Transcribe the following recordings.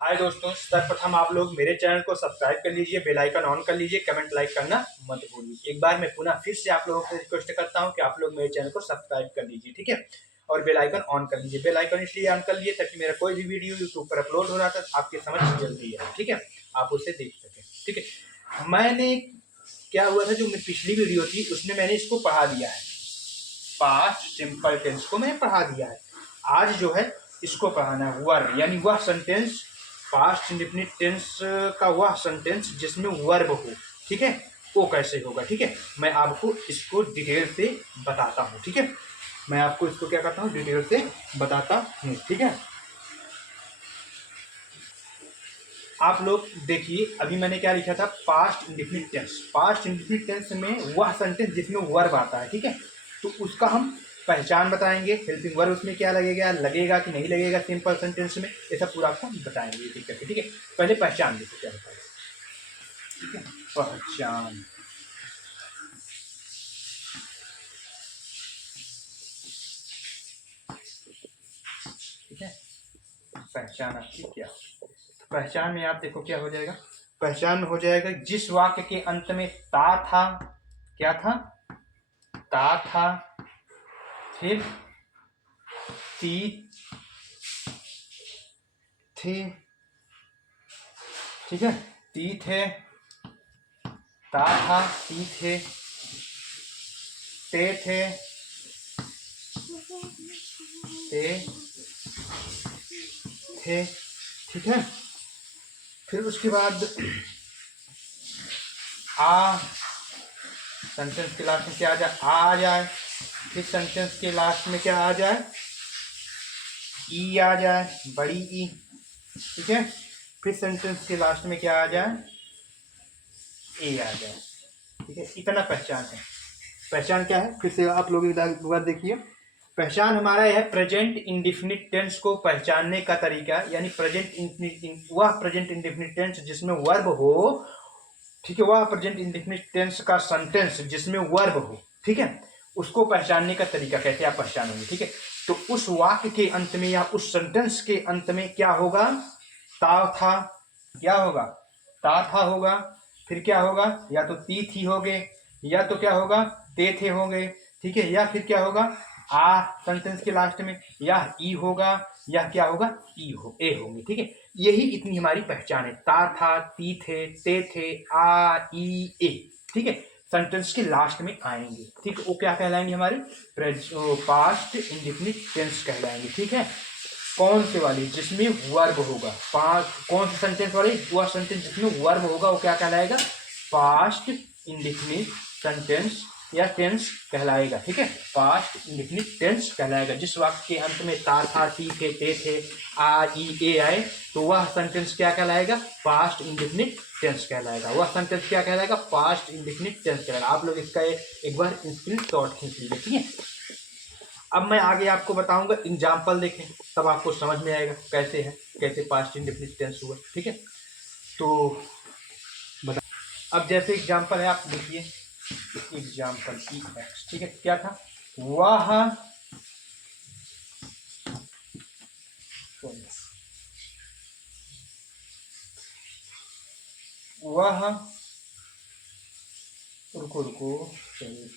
हाय दोस्तों, सर्वप्रथम आप लोग मेरे चैनल को सब्सक्राइब कर लीजिए, बेल आइकन ऑन कर लीजिए, कमेंट लाइक करना मत भूलिए। एक बार मैं पुनः फिर से आप लोगों से रिक्वेस्ट करता हूं कि आप लोग मेरे चैनल को सब्सक्राइब कर लीजिए, ठीक है। और बेल आइकन ऑन कर लीजिए। बेल आइकन इसलिए ऑन कर लीजिए ताकि मेरा कोई भी वीडियो यूट्यूब पर अपलोड हो रहा था आपके समझ जल्दी है, ठीक है, आप उसे देख सकें, ठीक है। मैंने क्या हुआ था, जो मेरी पिछली वीडियो थी उसमें मैंने इसको पढ़ा दिया है, पास्ट सिंपल टेंस को मैंने पढ़ा दिया है। आज जो है इसको पढ़ाना है वर्ब, यानी वह सेंटेंस, पास्ट इंडेफिनिट टेंस का वह सेंटेंस जिसमें वर्ब हो, ठीक है, वो कैसे होगा, ठीक है। मैं आपको इसको डिटेल से बताता हूँ, ठीक है। मैं आपको इसको क्या करता हूँ, डिटेल से बताता हूँ, ठीक है। आप लोग देखिए, अभी मैंने क्या लिखा था, past indefinite tense. Past indefinite tense में वह सेंटेंस जिसमें वर्ब आता है, ठीक है। तो उसका हम पहचान बताएंगे, हेल्पिंग वर्ब उसमें क्या लगेगा, लगेगा कि नहीं लगेगा सिंपल सेंटेंस में, ऐसा पूरा आपको बताएंगे एक एक करके, ठीक है। पहले पहचान देखो क्या होता है, ठीक है। पहचान, ठीक है। पहचान आपकी क्या, पहचान में आप देखो क्या हो जाएगा। पहचान में हो जाएगा जिस वाक्य के अंत में ता था, क्या था, ता था, फिर ती थे, ठीक है, ती थे, ता था, ती थे, थे, ते थे, ठीक है। फिर उसके बाद आ, सेंटेंस के लास्ट में क्या आ जाए, आ जाए। फिर सेंटेंस के लास्ट में क्या आ जाए, ई आ जाए, बड़ी ई, ठीक है। फिर सेंटेंस के लास्ट में क्या आ जाए, ए आ जाए, ठीक है। इतना पहचान है। पहचान क्या है, फिर से आप लोग एक बार देखिए। पहचान हमारा यह प्रेजेंट इंडिफिनिट टेंस को पहचानने का तरीका, यानी प्रेजेंट वह प्रेजेंट इंडिफिनिट टेंस जिसमें वर्ब हो, ठीक है, वह प्रेजेंट इंडिफिनिट टेंस का सेंटेंस जिसमें वर्ब हो, ठीक है, उसको पहचानने का तरीका कैसे आप पहचानेंगे, ठीक है। तो उस वाक्य के अंत में या उस सेंटेंस के अंत में क्या होगा, ता था, क्या होगा, ता था होगा। फिर क्या होगा, या तो ती थी होगे, या तो क्या होगा, ते थे होंगे, ठीक है। या फिर क्या होगा, आ सेंटेंस के लास्ट में, या ई होगा, या क्या होगा, ई हो, ए होंगे, ठीक है। यही इतनी हमारी पहचान है, ता था, ती थे, ते थे, आ ई ए, ठीक है, सेंटेंस के लास्ट में आएंगे, ठीक है। वो क्या कहलाएंगे, हमारे पास्ट इंडेफिनिट टेंस कहलाएंगे, ठीक है। कौन से वाली, जिसमें वर्ब होगा, कौन से सेंटेंस वाले, वह सेंटेंस जिसमें वर्ब होगा वो क्या कहलाएगा, पास्ट इंडेफिनिट सेंटेंस या टेंस कहलाएगा, ठीक है। पास्ट इंडेफिनिट टेंस कहलाएगा। जिस वाक्य के अंत में ता था, ती थे, ते थे, आ ई ए आए, तो वह सेंटेंस क्या कहलाएगा, पास्ट इंडेफिनिट टेंस कहलाएगा। वह सेंटेंस क्या कहलाएगा, पास्ट इंडेफिनिट टेंस कहलाएगा। आप लोग इसका एक बार स्क्रीनशॉट खींच लीजिए, ठीक है। अब मैं आगे आपको बताऊंगा, एग्जाम्पल देखें तब आपको समझ में आएगा कैसे है, कैसे पास्ट इंडेफिनिट टेंस हुआ, ठीक है। तो बता, अब जैसे एग्जाम्पल है, आप देखिए, एग्जाम्पल ई एक्स, ठीक है, क्या था, वह, वह, रुको रुको, चलिए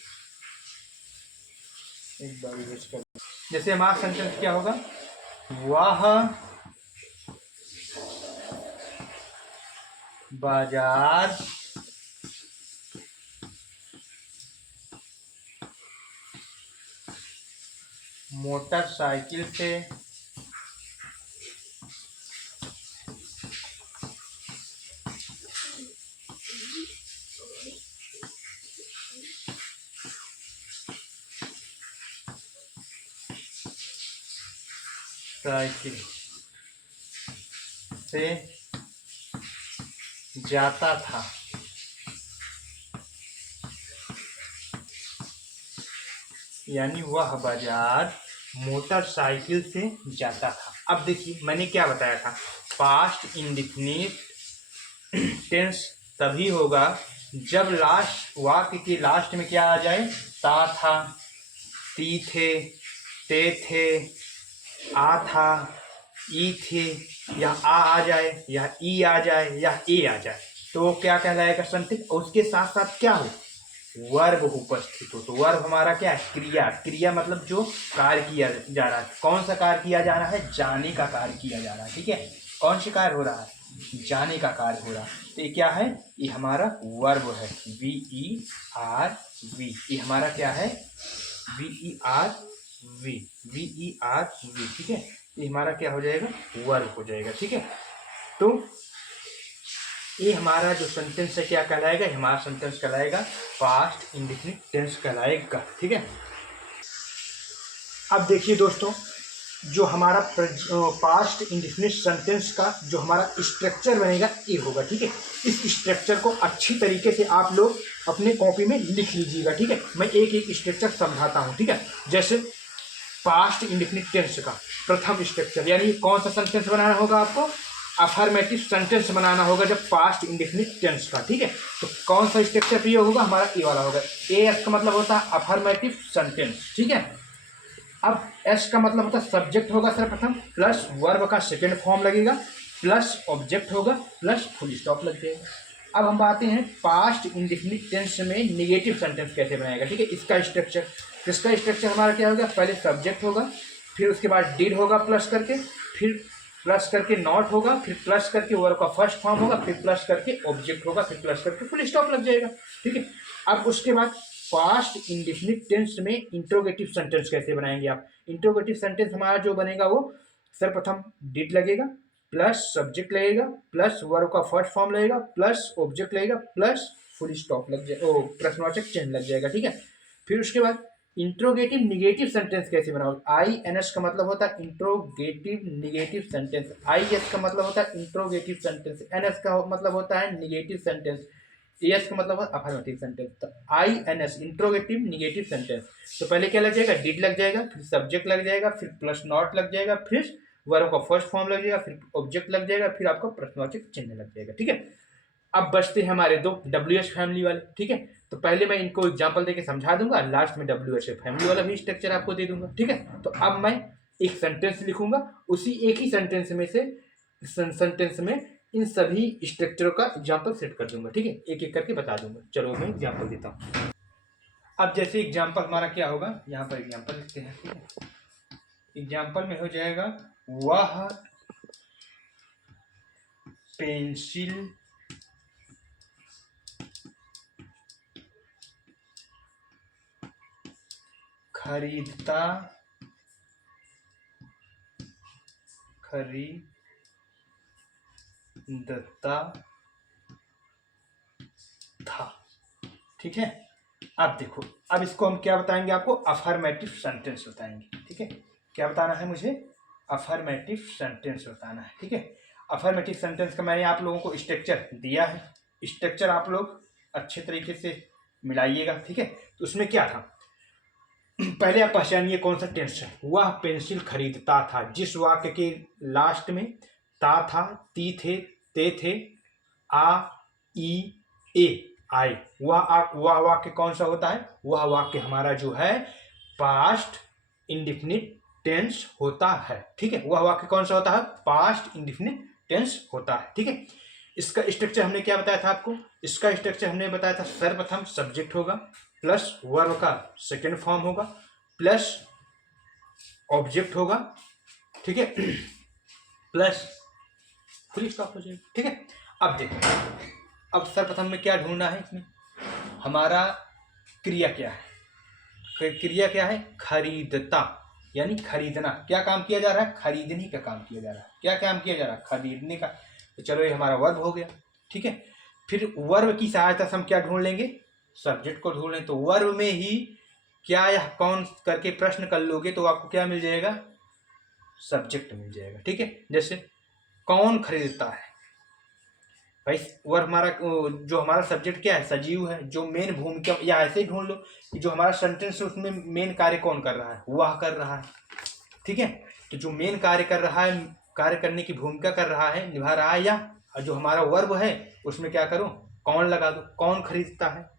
एक बार रिवर्स कर, जैसे हमारा सेंटेंस क्या होगा, वह बाजार मोटरसाइकिल से साइकिल से जाता था, यानी वह बाजार मोटरसाइकिल से जाता था। अब देखिए मैंने क्या बताया था, पास्ट इंडिफिनिट टेंस तभी होगा जब लास्ट वाक्य के लास्ट में क्या आ जाए, ता था, ती थे, ते थे, आ था, ई थे, या आ जाए, या ई आ जाए, या ए आ जाए, तो वो क्या कहलाएगा? सेंटेंस। उसके साथ साथ क्या हो? वर्ब उपस्थित हो। तो वर्ब हमारा क्या है? क्रिया। क्रिया मतलब जो कार्य किया जा रहा है। कौन सा कार्य किया जा रहा है? जाने का कार्य किया जा रहा है। ठीक है, कौन सी कार्य हो रहा है? जाने का कार्य हो रहा है। तो ये क्या है? ये हमारा वर्ब है, वी ई आर वी। ये हमारा क्या है? V E R V, V E R V. ठीक है, ये हमारा क्या हो जाएगा? वर्ब हो जाएगा। ठीक है, तो ये हमारा जो सेंटेंस है क्या कहलाएगा? हमारा सेंटेंस कहलाएगा पास्ट इंडेफिनिट टेंस कहलाएगा। ठीक है, अब देखिए दोस्तों, जो हमारा पास्ट इंडेफिनिट सेंटेंस का जो हमारा स्ट्रक्चर बनेगा ये होगा। ठीक है, इस स्ट्रक्चर को अच्छी तरीके से आप लोग अपने कॉपी में लिख लीजिएगा। ठीक है, मैं एक एक स्ट्रक्चर समझाता हूँ। ठीक है, जैसे पास्ट इंडेफिनिट टेंस का प्रथम स्ट्रक्चर, यानी कौन सा सेंटेंस बनाना होगा आपको? अफर्मेटिव सेंटेंस बनाना होगा जब पास्ट इंडेफिनिट टेंस का। ठीक है, तो कौन सा स्ट्रक्चर पे होगा? हमारा ए वाला होगा। ए एस का मतलब होता है अफर्मेटिव सेंटेंस। ठीक है, अब एस का मतलब होता है सब्जेक्ट होगा सर्वप्रथम, प्लस वर्ब का सेकेंड फॉर्म लगेगा, प्लस ऑब्जेक्ट होगा, प्लस फुल स्टॉप लग जाएगा। अब हम आते हैं पास्ट इंडेफिनिट टेंस में निगेटिव सेंटेंस कैसे बनाएगा। ठीक है, इसका स्ट्रक्चर, इसका स्ट्रक्चर हमारा क्या होगा? पहले सब्जेक्ट होगा, फिर उसके बाद डिड होगा प्लस करके, फिर प्लस करके नॉट होगा, फिर प्लस करके वर्ब का फर्स्ट फॉर्म होगा, फिर प्लस करके ऑब्जेक्ट होगा, फिर प्लस करके फुल स्टॉप लग जाएगा। ठीक है, अब उसके बाद पास्ट इंडेफिनिट टेंस में इंट्रोगेटिव सेंटेंस कैसे बनाएंगे आप? इंट्रोगेटिव सेंटेंस हमारा जो बनेगा वो सर्वप्रथम डिड लगेगा, प्लस सब्जेक्ट लगेगा, प्लस वर्ब का फर्स्ट फॉर्म लगेगा, प्लस ऑब्जेक्ट लगेगा, प्लस फुल स्टॉप लग जाएगा, प्रश्नवाचक चिन्ह लग जाएगा। ठीक है, फिर उसके बाद इंट्रोगेटिव निगेटिव सेंटेंस कैसे बनाओ? आई एन एस का मतलब होता है interrogative negative sentence, I S का मतलब होता है इंट्रोगेटिव सेंटेंस, एन एस का मतलब होता है निगेटिव सेंटेंस, एस का मतलब है अफर्मेटिव सेंटेंस। तो I N S interrogative negative sentence, तो पहले क्या लग जाएगा? डिड लग जाएगा, फिर सब्जेक्ट लग जाएगा, फिर प्लस नॉट लग जाएगा, फिर वर्ब का फर्स्ट फॉर्म लग जाएगा, फिर ऑब्जेक्ट लग जाएगा, फिर आपका प्रश्नवाचक चिन्ह लग जाएगा। ठीक है, अब बचते हैं हमारे दो डब्ल्यू एच फैमिली वाले। ठीक है, तो पहले मैं इनको एग्जाम्पल देके समझा दूंगा, लास्ट में डब्ल्यू एच फैमिली वाला भी स्ट्रक्चर आपको दे दूंगा। ठीक है, तो अब मैं एक सेंटेंस लिखूंगा, उसी एक ही सेंटेंस में से सेंटेंस में इन सभी स्ट्रक्चरों का एग्जाम्पल सेट कर दूंगा। ठीक है, एक एक करके बता दूंगा। चलो मैं एग्जाम्पल देता हूँ। अब जैसे एग्जाम्पल हमारा क्या होगा, यहाँ पर एग्जाम्पल लिखते हैं। ठीक है, एग्जाम्पल में हो जाएगा वह पेंसिल खरीदता था। ठीक है, अब देखो, अब इसको हम क्या बताएंगे? आपको अफर्मेटिव सेंटेंस बताएंगे। ठीक है, क्या बताना है मुझे? अफर्मेटिव सेंटेंस बताना है। ठीक है, अफर्मेटिव सेंटेंस का मैंने आप लोगों को स्ट्रक्चर दिया है, स्ट्रक्चर आप लोग अच्छे तरीके से मिलाइएगा। ठीक है, तो उसमें क्या था? पहले आप पहचानिए कौन सा टेंस है। वह पेंसिल खरीदता था, जिस वाक्य के लास्ट में ता था, ती थे, ते थे, आ, ई, ए आए, वह वाक्य कौन सा होता है? वह वाक्य हमारा जो है पास्ट इंडेफिनिट टेंस होता है। ठीक है, वह वाक्य कौन सा होता है? पास्ट इंडेफिनिट टेंस होता है। ठीक है, इसका स्ट्रक्चर हमने क्या बताया था आपको? इसका स्ट्रक्चर हमने बताया था सर्वप्रथम सब्जेक्ट होगा, प्लस वर्ब का सेकेंड फॉर्म होगा, प्लस ऑब्जेक्ट होगा। ठीक है, प्लस फुल स्टॉप हो जाएगा। ठीक है, अब देखो, अब सर्वप्रथम में क्या ढूंढना है इसमें? हमारा क्रिया क्या है? क्रिया क्या है? खरीदता, यानी खरीदना। क्या काम किया जा रहा है? खरीदने का काम किया जा रहा है। क्या काम किया जा रहा है? खरीदने का। तो चलो, ये हमारा वर्ब हो गया। ठीक है, फिर वर्ब की सहायता से हम क्या ढूंढ लेंगे? सब्जेक्ट को ढूंढ लें। तो वर्ब में ही क्या या कौन करके प्रश्न कर लोगे तो आपको क्या मिल जाएगा? सब्जेक्ट मिल जाएगा। ठीक है, जैसे कौन खरीदता है, भाई वर्ब हमारा जो हमारा सब्जेक्ट क्या है? सजीव है, जो मेन भूमिका, या ऐसे ही ढूंढ लो कि जो हमारा सेंटेंस है उसमें मेन कार्य कौन कर रहा है? वह कर रहा है। ठीक है, तो जो मेन कार्य कर रहा है, कार्य करने की भूमिका कर रहा है, निभा रहा है, या जो हमारा वर्ब है उसमें क्या करूं? कौन लगा दो। कौन खरीदता है,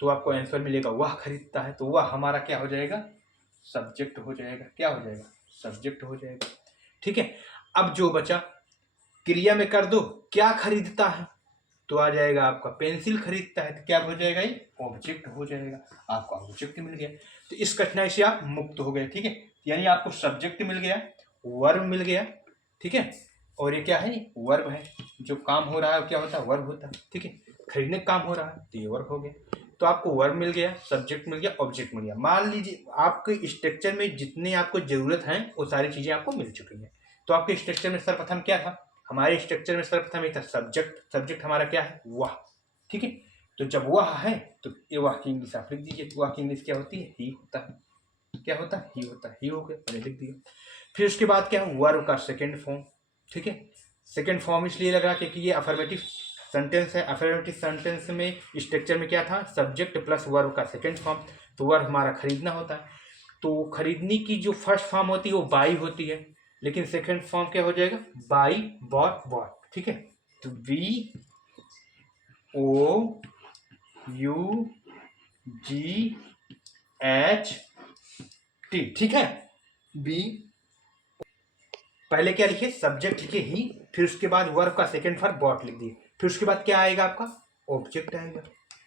तो आपको आंसर मिलेगा वह खरीदता है। तो वह हमारा क्या हो जाएगा? सब्जेक्ट हो जाएगा। क्या हो जाएगा? सब्जेक्ट हो जाएगा। ठीक है, अब जो बचा क्रिया में कर दो, क्या खरीदता है, तो आ जाएगा आपका पेंसिल खरीदता है, तो क्या हो जाएगा, ये ऑब्जेक्ट हो जाएगा, आपका ऑब्जेक्ट मिल गया। तो इस कठिनाई से आप मुक्त हो गए, ठीक है। यानी आपको सब्जेक्ट मिल गया, वर्ब मिल गया, ठीक है, और ये क्या है, वर्ब है, जो काम हो रहा है क्या होता है, वर्ब होता है, ठीक है। खरीदने का काम हो रहा है तो ये वर्ब हो गया। तो आपको वर्ब मिल गया, सब्जेक्ट मिल गया, ऑब्जेक्ट मिल गया। मान लीजिए आपके स्ट्रक्चर में जितने आपको जरूरत है वो सारी चीजें आपको मिल चुकी हैं। तो आपके स्ट्रक्चर में सर्वप्रथम क्या था, हमारे स्ट्रक्चर में सर्वप्रथम एक था सब्जेक्ट। सब्जेक्ट हमारा क्या है, वह, ठीक है। तो जब वह है तो ये वाह की इंग्लिश आप लिख दीजिए। वाह की इंग्लिश क्या होती है, ही होता है। क्या होता है, ही होता है, ही हो गया, मैंने लिख दिया। फिर उसके बाद क्या है, वर्ब का सेकेंड फॉर्म, ठीक है। सेकेंड फॉर्म इसलिए लगा क्योंकि ये अफर्मेटिव सेंटेंस है। अफर्मेटिव सेंटेंस में स्ट्रक्चर में क्या था, सब्जेक्ट प्लस वर्ब का सेकेंड फॉर्म। तो वर्ब हमारा खरीदना होता है, तो खरीदने की जो फर्स्ट फॉर्म होती है वो बाई होती है, लेकिन सेकेंड फॉर्म क्या हो जाएगा, बाई, बॉट, बॉट, ठीक है। तो B O U G H T, ठीक है। बी, पहले क्या लिखे, सब्जेक्ट लिखे ही, फिर उसके बाद वर्ब का सेकेंड फॉर्म बॉट लिख दिए, फिर उसके बाद क्या आएगा आपका, ऑब्जेक्ट आएगा,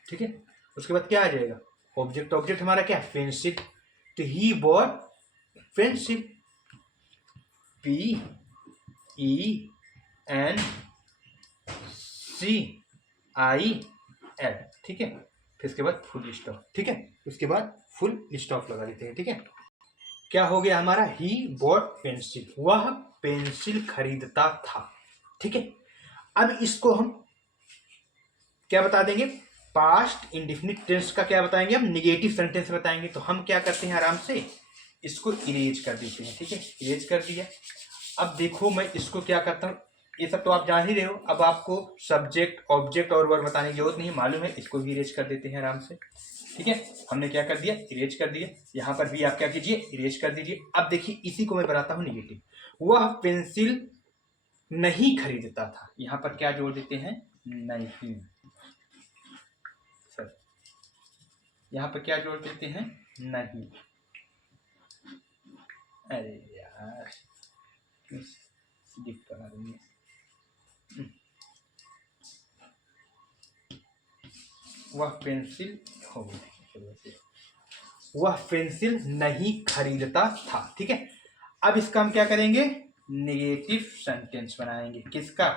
ठीक है। उसके बाद क्या आ जाएगा, ऑब्जेक्ट। ऑब्जेक्ट हमारा क्या है, पेंसिल। तो he bought pencil, P E N C I L, ठीक है। फिर उसके बाद फुल स्टॉप, ठीक है। उसके बाद फुल स्टॉप लगा देते हैं, ठीक है। क्या हो गया हमारा, ही बॉट पेंसिल, वह पेंसिल खरीदता था, ठीक है। अब इसको हम क्या बता देंगे, पास्ट इंडेफिनिट टेंस का क्या बताएंगे, हम निगेटिव सेंटेंस बताएंगे। तो हम क्या करते हैं, आराम से इसको इरेज कर देते हैं, ठीक है। इरेज कर दिया। अब देखो मैं इसको क्या करता हूँ, ये सब तो आप जान ही रहे हो। अब आपको सब्जेक्ट, ऑब्जेक्ट और वर्ब बताने की जरूरत नहीं, मालूम है। इसको भी इरेज कर देते हैं आराम से, ठीक है। हमने क्या कर दिया, इरेज कर दिया। यहाँ पर भी आप क्या कीजिए, इरेज कर दीजिए। अब देखिए इसी को मैं बनाता हूँ निगेटिव, वह पेंसिल नहीं खरीदता था। यहाँ पर क्या जोड़ देते हैं, नहीं, सर यहाँ पर क्या जोड़ देते हैं, नहीं। अरे यार डिप बना देंगे, वह पेंसिल हो गई, वह पेंसिल नहीं खरीदता था, ठीक है। अब इसका हम क्या करेंगे, नेगेटिव सेंटेंस बनाएंगे। किसका,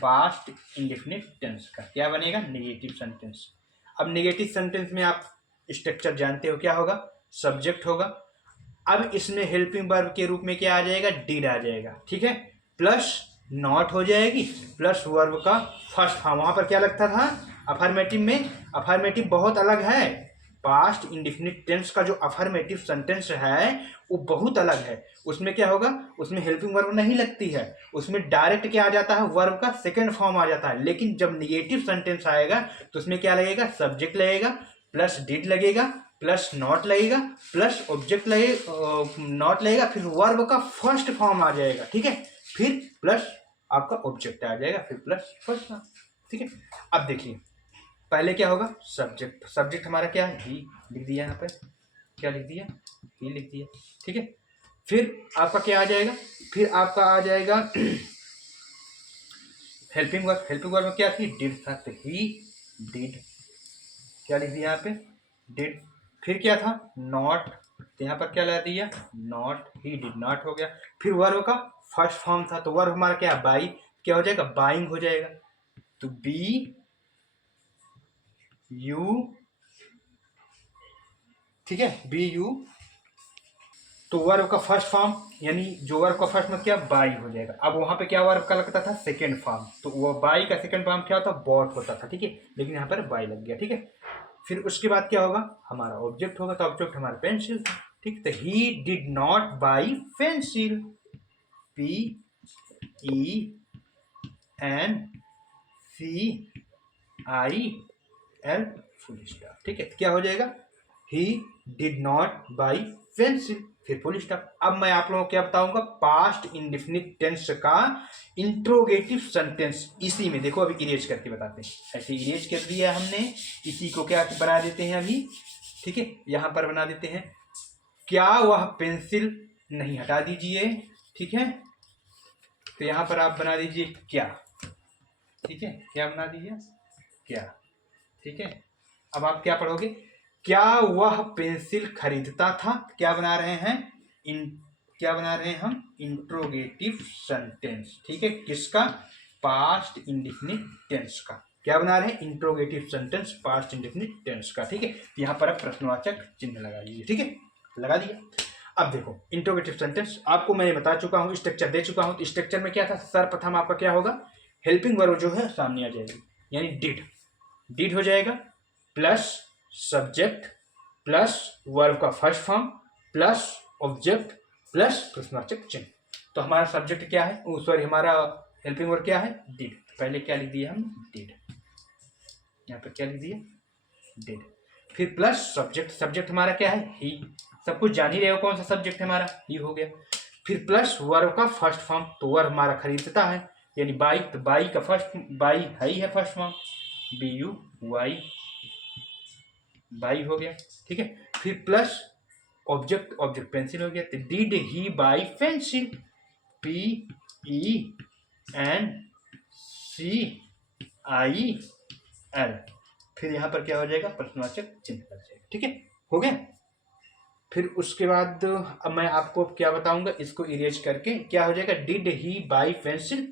पास्ट इंडेफिनिट टेंस का। क्या बनेगा, नेगेटिव सेंटेंस। अब नेगेटिव सेंटेंस में आप स्ट्रक्चर जानते हो, क्या होगा, सब्जेक्ट होगा। अब इसमें हेल्पिंग वर्ब के रूप में क्या आ जाएगा, डिड आ जाएगा, ठीक है। प्लस नॉट हो जाएगी, प्लस वर्ब का फर्स्ट फॉर्म। वहां पर क्या लगता था, अफर्मेटिव में, अफर्मेटिव बहुत अलग है। पास्ट इंडेफिनिट टेंस का जो अफर्मेटिव सेंटेंस है वो बहुत अलग है। उसमें क्या होगा, उसमें हेल्पिंग वर्ब नहीं लगती है, उसमें डायरेक्ट क्या आ जाता है, वर्ब का सेकंड फॉर्म आ जाता है। लेकिन जब निगेटिव सेंटेंस आएगा तो उसमें क्या लगेगा, सब्जेक्ट लगेगा, प्लस डिड लगेगा, प्लस नॉट लगेगा, प्लस ऑब्जेक्ट लगेगा, नॉट लगेगा, फिर वर्ब का फर्स्ट फॉर्म आ जाएगा, ठीक है। फिर प्लस आपका ऑब्जेक्ट आ जाएगा, फिर प्लस फर्स्ट फॉर्म, ठीक है। अब देखिए पहले क्या होगा, सब्जेक्ट। सब्जेक्ट हमारा क्या है, ही, लिख दिया यहाँ पर, क्या लिख दिया, ही लिख दिया, ठीक है। फिर आपका क्या आ जाएगा, फिर आपका आ जाएगा हेल्पिंग वर्ब। हेल्पिंग वर्ब में क्या थी, डिड था, तो ही डिड, क्या लिख दिया यहाँ पे, डिड। फिर क्या था, नॉट, तो यहाँ पर क्या लगा दिया, नॉट, ही डिड नॉट हो गया। फिर वर्ब का फर्स्ट फॉर्म था, तो वर्ब हमारा क्या, बाई, क्या हो जाएगा, बाइंग हो जाएगा। तो बी यू, ठीक है, बी यू। तो वर्ब का फर्स्ट फॉर्म, यानी जो वर्ब का फर्स्ट में क्या, बाई हो जाएगा। अब वहां पे क्या वर्ब का लगता था, सेकेंड फॉर्म, तो वो बाई का सेकेंड फॉर्म क्या होता, बॉट होता था, ठीक है। लेकिन यहाँ पर बाई लग गया, ठीक है। फिर उसके बाद क्या होगा, हमारा ऑब्जेक्ट होगा, तो ऑब्जेक्ट हमारा पेंसिल था, ठीक। तो he did not buy pencil, P E N C I L, full stop, ठीक है। क्या हो जाएगा, he did not buy pencil, फिर फुल स्टॉप। अब मैं आप लोगों को क्या बताऊंगा, पास्ट इंडेफिनिट टेंस का इंट्रोगेटिव सेंटेंस। इसी में देखो अभी इरेज करके बताते हैं। ऐसे इरेज कर दिया हमने, इसी को क्या बना देते हैं अभी, ठीक है। यहां पर बना देते हैं, क्या वह पेंसिल, नहीं हटा दीजिए, ठीक है। तो यहाँ पर आप बना दीजिए क्या, ठीक है, क्या बना दीजिए, क्या, ठीक है। अब आप क्या पढ़ोगे, क्या वह पेंसिल खरीदता था, क्या बना रहे हैं, क्या बना रहे हैं हम, इंट्रोगेटिव सेंटेंस, ठीक है, किसका, पास्ट इंडेफिनिट टेंस का, क्या बना रहे हैं, interrogative sentence past indefinite tense का, ठीक है। यहाँ पर आप प्रश्नवाचक चिन्ह लगा दीजिए, ठीक है, लगा दिया। अब देखो इंट्रोगेटिव सेंटेंस आपको मैंने बता चुका हूँ, स्ट्रक्चर दे चुका हूँ। तो स्ट्रक्चर में क्या था, सर्वप्रथम आपका क्या होगा, हेल्पिंग वर्ब जो है सामने आ जाएगी, यानी डिड हो जाएगा, प्लस सब्जेक्ट प्लस वर्ब का first form plus object plus प्रश्नवाचक चिन्ह। तो हमारा सब्जेक्ट क्या है, सॉरी हमारा हेल्पिंग वर्ब क्या है, डिड। पहले क्या लिख दिया हम, डिड, यहाँ पर क्या लिख दिया, डिड। फिर प्लस सब्जेक्ट हमारा क्या है, ही, सब कुछ जान ही रहे हो कौन सा सब्जेक्ट हमारा, ही हो गया। फिर प्लस वर्ब का फर्स्ट फॉर्म, तो वर्ब हमारा खरीदता है यानी बाई, तो बाई का फर्स्ट, बाई ही है फर्स्ट फॉर्म, BUY, बाई हो गया, ठीक है। फिर प्लस ऑब्जेक्ट पेंसिल हो गया, तो did he by pencil, PENCIL। फिर यहाँ पर क्या हो जाएगा, प्रश्नवाचक चिन्ह लग जाएगा, ठीक है, हो गया। फिर उसके बाद अब मैं आपको क्या बताऊंगा, इसको इरेज करके क्या हो जाएगा, डिड ही बाई पेंसिल।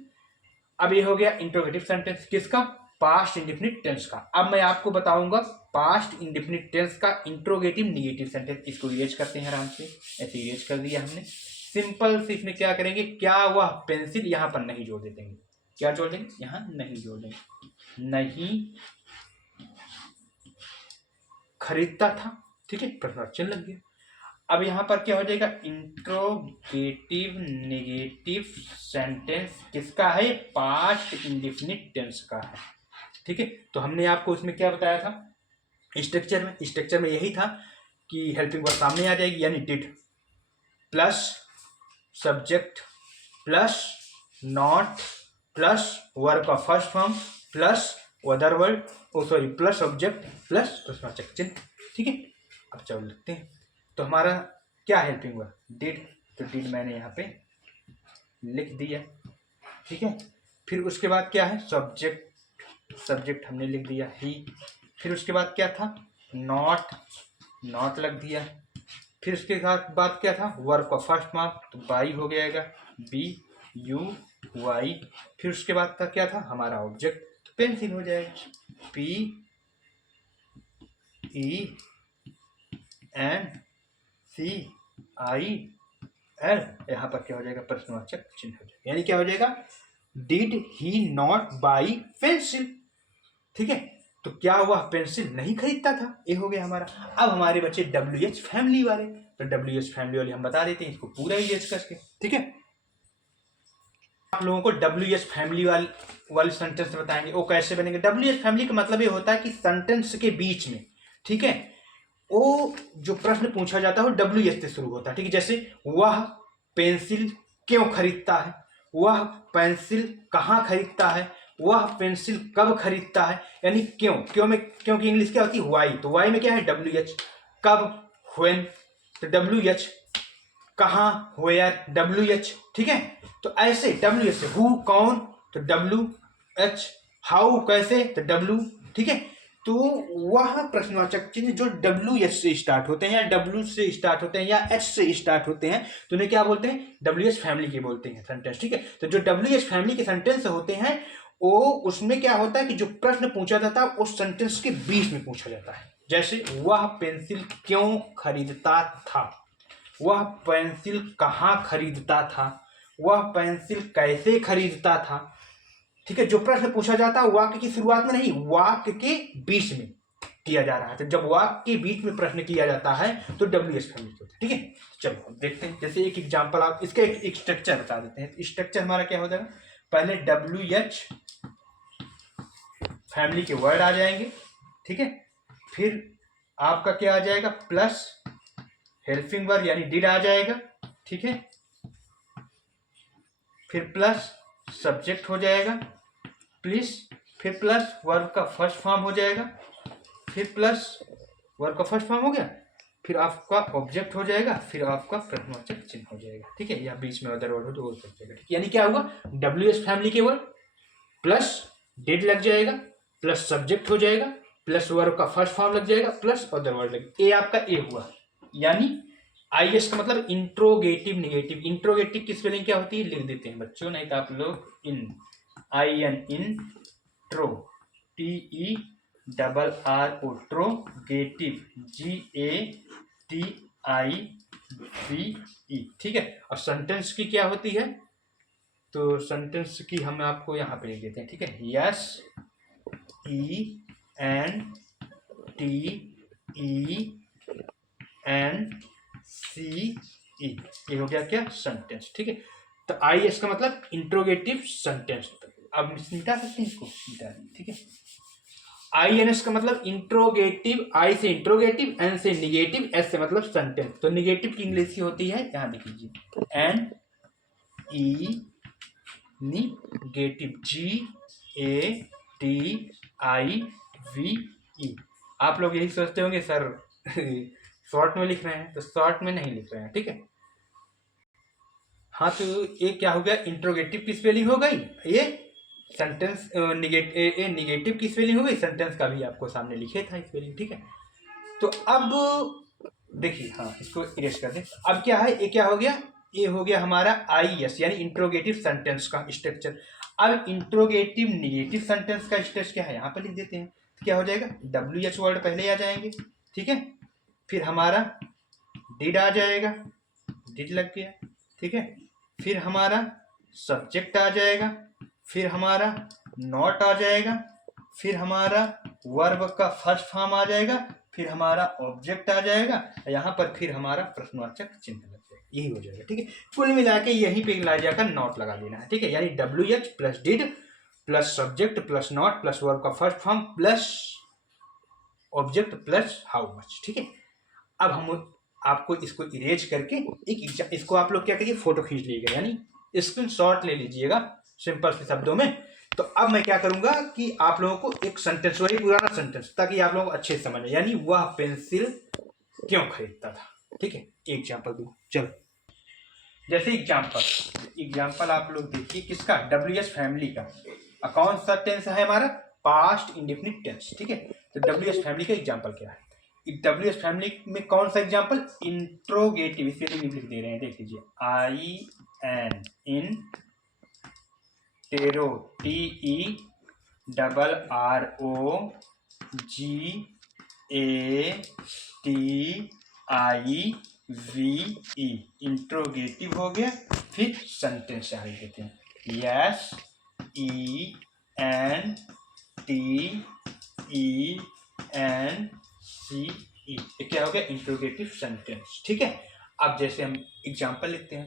अब ये हो गया इंट्रोगेटिव सेंटेंस, किसका, पास्ट इंडेफिनिट टेंस का। अब मैं आपको बताऊंगा पास्ट इंडेफिनिट टेंस का इंट्रोगेटिव निगेटिव सेंटेंस। इसको इरेज करते हैं आराम से, ऐसे इरेज कर दिया हमने। सिंपल से इसमें क्या करेंगे, क्या वह पेंसिल, यहाँ पर नहीं जोड़ देंगे, क्या जोड़ देंगे, यहाँ नहीं जोड़ देंगे, नहीं खरीदता था, ठीक है, प्रश्नवाचक लग गया। अब यहाँ पर क्या हो जाएगा, इंट्रोगेटिव नेगेटिव सेंटेंस किसका है, पास्ट इंडेफिनिट टेंस का है, ठीक है। तो हमने आपको उसमें क्या बताया था, स्ट्रक्चर में यही था कि हेल्पिंग वर्ब सामने आ जाएगी, यानी did plus subject plus not plus verb का first form plus other word, sorry plus object plus प्रश्नवाचक चिन्ह, ठीक है। अब चलो लिखते हैं। तो हमारा क्या हेल्पिंग वर्ब, डिड, तो डिड मैंने यहाँ पे लिख दिया, ठीक है। फिर उसके बाद क्या है, सब्जेक्ट हमने लिख दिया, ही। फिर उसके बाद क्या था, नॉट लग दिया। फिर उसके बाद क्या था, वर्ब का फर्स्ट फॉर्म, तो बाई हो जाएगा, BUY। फिर उसके बाद का क्या था हमारा ऑब्जेक्ट, तो पेंसिल हो जाएगा, PENCIL। यहाँ पर क्या हो जाएगा, प्रश्नवाचक चिन्ह हो जाएगा, यानी क्या हो जाएगा, did he not buy pencil, ठीक है। तो क्या वह पेंसिल नहीं खरीदता था, ये हो गया हमारा। अब हमारे बच्चे WH फैमिली वाले, तो WH फैमिली वाले हम बता देते हैं इसको पूरा यूज करके, ठीक है। आप लोगों को WH फैमिली वाले सेंटेंस बताएंगे, वो कैसे बनेंगे। WH फैमिली का मतलब ये होता है कि सेंटेंस के बीच में, ठीक है, वो जो प्रश्न पूछा जाता है वो WH से शुरू होता है, ठीक है। जैसे वह पेंसिल क्यों खरीदता है, वह पेंसिल कहाँ खरीदता है, वह पेंसिल कब खरीदता है, यानी क्यों में, क्योंकि इंग्लिश क्या होती है, वाई, तो वाई में क्या है, WH। कब, व्हेन, तो WH। कहाँ, वेयर, WH, ठीक है। तो ऐसे WH, हु कौन, तो WH। हाउ कैसे, तो W, ठीक है। तो वह प्रश्नवाचक चिन्ह जो WH से स्टार्ट होते हैं या W से स्टार्ट होते हैं या H से स्टार्ट होते हैं, तो उन्हें क्या बोलते हैं, WH फैमिली के बोलते हैं सेंटेंस, ठीक है। तो जो WH फैमिली के सेंटेंस होते हैं वो, उसमें क्या होता है कि जो प्रश्न पूछा जाता है उस सेंटेंस के बीच में पूछा जाता है। जैसे वह पेंसिल क्यों खरीदता था, वह पेंसिल कहाँ खरीदता था, वह पेंसिल कैसे खरीदता था, ठीक है। जो प्रश्न पूछा जाता है वाक्य की शुरुआत में नहीं, वाक्य के बीच में किया जा रहा है। तो जब वाक्य के बीच में प्रश्न किया जाता है तो WH फैमिली होता है, ठीक है। चलो हम देखते हैं, जैसे एक एग्जांपल, आप इसका एक स्ट्रक्चर बता देते हैं। स्ट्रक्चर हमारा क्या हो जाएगा, पहले WH फैमिली के वर्ड आ जाएंगे, ठीक है। फिर आपका क्या आ जाएगा, प्लस हेल्पिंग वर्ब यानी डिड आ जाएगा, ठीक है। फिर प्लस सब्जेक्ट हो जाएगा, प्लीज। फिर प्लस वर्ब का फर्स्ट फॉर्म हो जाएगा, फिर प्लस वर्ब का फर्स्ट फॉर्म हो गया, फिर आपका ऑब्जेक्ट हो जाएगा, फिर आपका प्रश्नवाचक चिन्ह हो जाएगा, ठीक है, या बीच में अदर वर्ड हो तो हो सकता है। यानी क्या होगा, WH फैमिली के वर्ड प्लस डिड लग जाएगा, प्लस सब्जेक्ट हो जाएगा, प्लस वर्ब का फर्स्ट फॉर्म लग जाएगा, प्लस अदर वर्ड लग, ए आपका ए हुआ। यानी IS का मतलब इंट्रोगेटिव निगेटिव। इंट्रोगेटिव की स्पेलिंग क्या होती है, लिख देते हैं बच्चों, नहीं तो आप लोग इंट्रो TERRO ट्रोगेटिव GATIVE, ठीक है। और सेंटेंस की क्या होती है, तो सेंटेंस की हम आपको यहाँ पे लिख देते हैं, ठीक है। SENTENCE, ये हो गया क्या, सेंटेंस, ठीक है। तो IS का मतलब इंट्रोगेटिव सेंटेंस। अब मिटा सकते हैं इसको, मिटा दें, ठीक है। INS का मतलब इंट्रोगेटिव, I से इंट्रोगेटिव, N से निगेटिव, S से मतलब सेंटेंस। तो निगेटिव की इंग्लिश की होती है, यहाँ देख लीजिए, निगेटिव GATIVE। आप लोग यही सोचते होंगे सर शॉर्ट में लिख रहे हैं, तो शॉर्ट में नहीं लिख रहे हैं, ठीक है। हाँ, तो ये क्या हो गया, इंट्रोगेटिव की स्पेलिंग हो गई, ये सेंटेंस निगेटिव की स्पेलिंग हो गई, सेंटेंस का भी आपको सामने लिखे था स्पेलिंग, ठीक है। तो अब देखिए, हाँ इसको इरेज कर दें। अब क्या है, ये क्या हो गया, ये हो गया हमारा IS यानी इंट्रोगेटिव सेंटेंस का स्ट्रक्चर। अब इंट्रोगेटिव निगेटिव सेंटेंस का स्ट्रक्चर क्या है, यहाँ पर लिख देते हैं। तो क्या हो जाएगा, WH वर्ड पहले आ जाएंगे, ठीक है, फिर हमारा डिड आ जाएगा, डिड लग गया, ठीक है, फिर हमारा सब्जेक्ट आ जाएगा, फिर हमारा नॉट आ जाएगा, फिर हमारा वर्ब का फर्स्ट फॉर्म आ जाएगा, फिर हमारा ऑब्जेक्ट आ जाएगा, यहाँ पर फिर हमारा प्रश्नवाचक चिन्ह लग जाएगा, यही हो जाएगा, ठीक है। कुल मिला के यहीं पे ला जाकर नॉट लगा देना है, ठीक है। यानी WH plus did plus subject plus not plus verb का first form plus object plus how much, ठीक है। अब हम आपको इसको इरेज करके एक इसको आप लोग क्या करिए, फोटो खींच लीजिएगा, यानी स्क्रीनशॉट ले लीजिएगा सिंपल से शब्दों में। तो अब मैं क्या करूंगा कि आप लोगों को एक सेंटेंस, वही पुराना सेंटेंस, ताकि आप लोगों को अच्छे से समझ आए, यानी वह पेंसिल क्यों खरीदता था, ठीक है। एग्जाम्पल दो, चलो, जैसे एग्जाम्पल आप लोग देखिए, किसका, WH फैमिली का। कौन सा टेंस है हमारा, पास्ट इंडेफिनिट टेंस, ठीक है। तो WH फैमिली का एग्जाम्पल क्या है, WH फैमिली में कौन सा एग्जाम्पल, इंट्रोगेटिव, स्पेलिंग लिख दे रहे हैं, देख लीजिए, INTERRO TERROGATIVE, इंट्रोगेटिव हो गया। फिर सेंटेंस आ देते हैं, SENTENCE, क्या हो गया, इंट्रोगेटिव सेंटेंस, ठीक है। अब जैसे हम एग्जाम्पल लिखते हैं,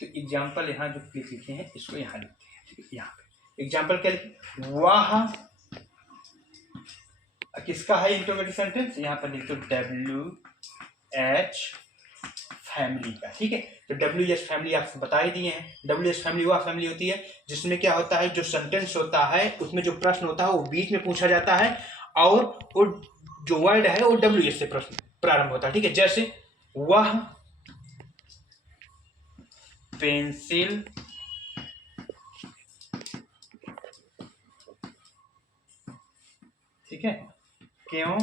तो एग्जाम्पल यहाँ जो लिखते हैं इसको यहाँ लिखते हैं, ठीक है। यहाँ पे एग्जाम्पल क्या लिखते, वह किसका है इंट्रोगेटिव सेंटेंस, यहाँ पर लिख दो WH फैमिली का, ठीक है। तो WH फैमिली आपको बता ही दिए हैं। WH फैमिली वह फैमिली होती है जिसमें क्या होता है, जो सेंटेंस होता है उसमें जो प्रश्न होता है वो बीच में पूछा जाता है, और वो जो वर्ड है वो WH से प्रश्न प्रारंभ होता है, ठीक है। जैसे वह पेंसिल ठीक है क्यों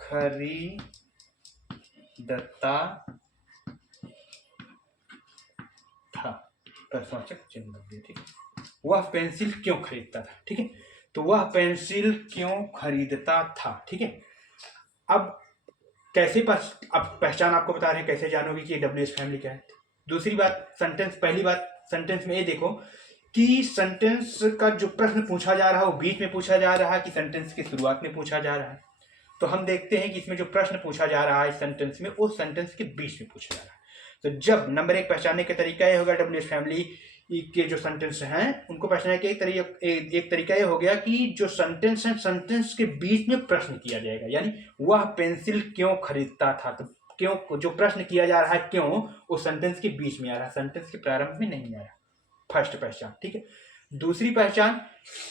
खरीदता था, प्रश्नवाचक चिन्ह लग गया, ठीक है। वह पेंसिल क्यों खरीदता था, ठीक है। तो वह पेंसिल क्यों खरीदता था, ठीक है। अब कैसे अब पहचान आपको बता रहे हैं, कैसे जानोगे कि WH फैमिली क्या है। दूसरी बात, सेंटेंस, पहली बात सेंटेंस में ये देखो कि सेंटेंस का जो प्रश्न पूछा जा रहा है वो बीच में पूछा जा रहा है कि सेंटेंस की शुरुआत में पूछा जा रहा है। तो हम देखते हैं कि इसमें जो प्रश्न पूछा जा रहा है सेंटेंस में, वो सेंटेंस के बीच में पूछा जा रहा है। तो जब नंबर एक पहचानने का तरीका ये होगा, WH फैमिली के जो सेंटेंस हैं उनको पहचानने का एक तरीका ये हो गया कि जो सेंटेंस है, सेंटेंस के बीच में प्रश्न किया जाएगा। यानी वह पेंसिल क्यों खरीदता था, तो क्यों जो प्रश्न किया जा रहा है क्यों, वो सेंटेंस के बीच में आ रहा है, सेंटेंस के प्रारंभ में नहीं आ रहा, फर्स्ट पहचान, ठीक है। दूसरी पहचान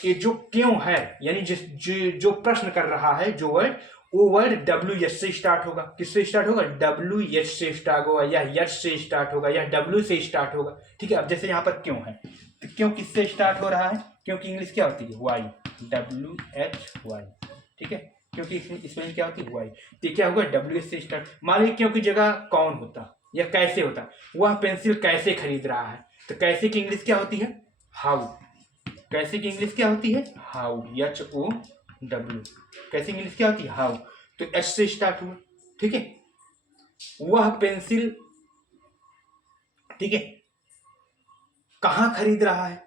कि जो क्यों है, यानी जो प्रश्न कर रहा है जो वर्ड, वो वर्ड WH से स्टार्ट होगा। किससे स्टार्ट होगा? WH से स्टार्ट होगा, या यश से स्टार्ट होगा, या W से स्टार्ट होगा। ठीक है, अब जैसे यहाँ पर क्यों है, तो क्यों किससे स्टार्ट हो रहा है? क्योंकि इंग्लिश क्या होती है? Why, WHY। ठीक है, क्योंकि इसमें क्या होती है? वाई। तो क्या होगा? WH से स्टार्ट। मान लीजिए क्यों की जगह कौन होता या कैसे होता, वह पेंसिल कैसे खरीद रहा है, तो कैसे की इंग्लिश क्या होती है? हाउ। कैसे की इंग्लिश क्या होती है? How, HOW। कैसे इंग्लिश क्या होती है? हाउ। तो H से स्टार्ट हुआ। ठीक है, वह पेंसिल, ठीक है, कहां खरीद रहा है,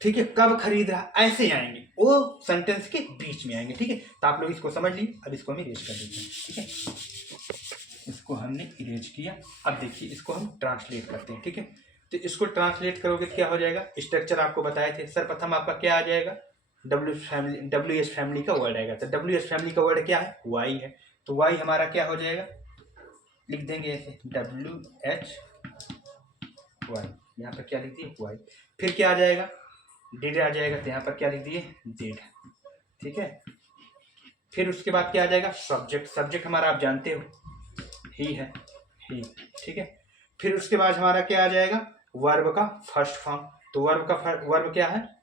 ठीक है, कब खरीद रहा, ऐसे आएंगे, वो सेंटेंस के बीच में आएंगे। ठीक है, तो आप लोग इसको समझ लीजिए। अब इसको हम इरेज कर देते हैं। ठीक है, इसको हमने इरेज किया। अब देखिए इसको हम ट्रांसलेट करते हैं। ठीक है, तो इसको ट्रांसलेट करोगे क्या हो जाएगा? स्ट्रक्चर आपको बताए थे। सर्वप्रथम आपका क्या आ जाएगा? WH फैमिली का वर्ड आएगा। तो WH फैमिली का वर्ड क्या है? वाई है। तो वाई हमारा क्या हो जाएगा? लिख देंगे ऐसे WHY। यहाँ पर क्या लिख दिए? वाई। फिर क्या आ जाएगा? डिड आ जाएगा। तो यहाँ पर क्या लिख दिए? डिड। ठीक है, फिर उसके बाद क्या आ जाएगा? सब्जेक्ट। सब्जेक्ट हमारा आप जानते हो ही है, ही। ठीक है, फिर उसके बाद हमारा क्या आ जाएगा? वर्ब का फर्स्ट फॉर्म। तो वर्ब क्या है?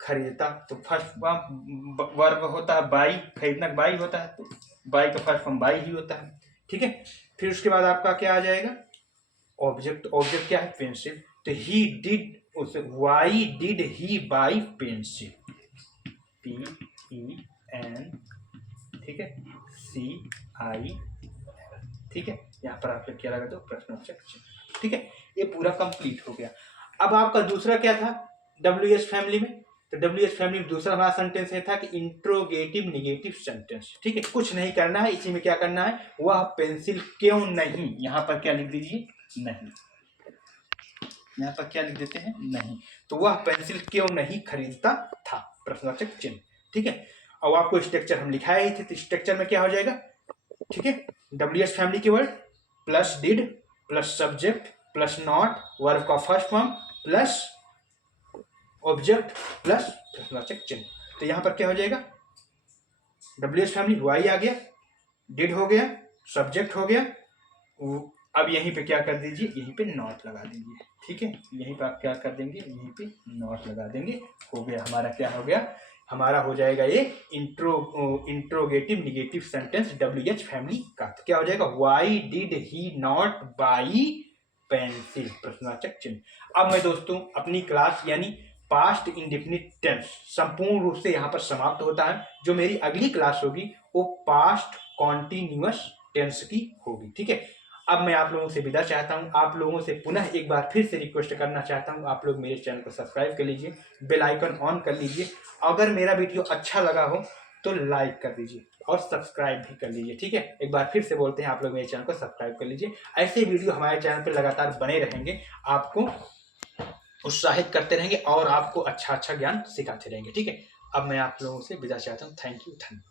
खरीदता। तो फर्स्ट फॉर्म वर्ब होता है बाई, खरीदना बाई होता है, तो बाई का फर्स्ट फॉर्म बाई ही होता है। ठीक है, फिर उसके बाद आपका क्या आ जाएगा? ऑब्जेक्ट। ऑब्जेक्ट क्या है? पेंसिल। तो he did, why did he by pencil, PEN, ठीक है, CI। ठीक है, यहाँ पर आप क्या लगा दो? प्रश्नवाचक चिन्ह। ठीक है, ये पूरा कंप्लीट हो गया। अब आपका दूसरा क्या था WH फैमिली में? तो WH फैमिली में दूसरा हमारा सेंटेंस ये था कि इंट्रोगेटिव निगेटिव सेंटेंस। ठीक है, कुछ नहीं करना है, इसी में क्या करना है? वह पेंसिल क्यों नहीं, यहाँ पर क्या लिख दीजिए? नहीं। यहाँ पर क्या लिख देते हैं? नहीं। तो वह पेंसिल क्यों नहीं खरीदता था, प्रश्नवाचक चिन्ह। ठीक है, अब आपको स्ट्रक्चर हम लिखाए ही थे, तो स्ट्रक्चर में क्या हो जाएगा? ठीक है, WH फैमिली के word plus did plus subject plus not, verb का first form plus object plus प्रश्नवाचक चिन्ह। तो यहां पर क्या हो जाएगा? WH फैमिली वाई आ गया, डिड हो गया, सब्जेक्ट हो गया। अब यहीं पे क्या कर दीजिए? यहीं पे नॉट लगा दीजिए। ठीक है, यहीं पे आप क्या कर देंगे? यहीं पे नॉट लगा देंगे। हो गया हमारा, क्या हो गया? हमारा हो जाएगा ये interrogative negative sentence WH family का। तो क्या हो जाएगा? Why did he not buy pencil, प्रश्नवाचक चिन्ह। अब मैं दोस्तों अपनी क्लास यानी पास्ट इंडेफिनिट टेंस संपूर्ण रूप से यहाँ पर समाप्त होता है। जो मेरी अगली क्लास होगी वो पास्ट कॉन्टिन्यूअस टेंस की होगी। ठीक है, अब मैं आप लोगों से विदा चाहता हूं। आप लोगों से पुनः एक बार फिर से रिक्वेस्ट करना चाहता हूं, आप लोग मेरे चैनल को सब्सक्राइब कर लीजिए, बेल आइकन ऑन कर लीजिए। अगर मेरा वीडियो अच्छा लगा हो तो लाइक कर दीजिए और सब्सक्राइब भी कर लीजिए। ठीक है, एक बार फिर से बोलते हैं, आप लोग मेरे चैनल को सब्सक्राइब कर लीजिए। ऐसे वीडियो हमारे चैनल पर लगातार बने रहेंगे, आपको उत्साहित करते रहेंगे और आपको अच्छा अच्छा ज्ञान सिखाते रहेंगे। ठीक है, अब मैं आप लोगों से विदा चाहता हूँ। थैंक यू, धन्यवाद।